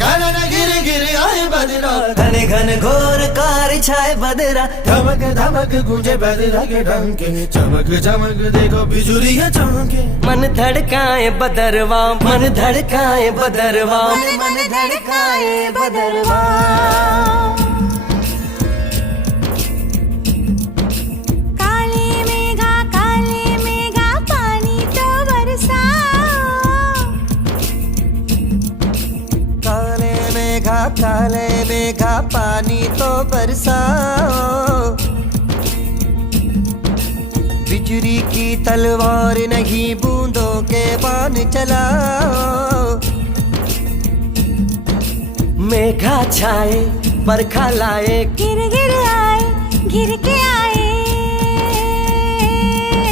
घन गिर गिर आए बदरा, घन घन घोर कार छाए बदरा, धमक धमक गूंजे बदरा के डंके, चमक चमक देखो बिजुलियां चमके। मन धड़काए बदरवा, मन धड़काए बदरवा, मन धड़काए बदरवा। काले मेघा पानी तो बरसाओ, बिजली की तलवार नहीं बूंदों के बाण चलाओ। मेघा छाए बरखा लाए, गिर गिर आए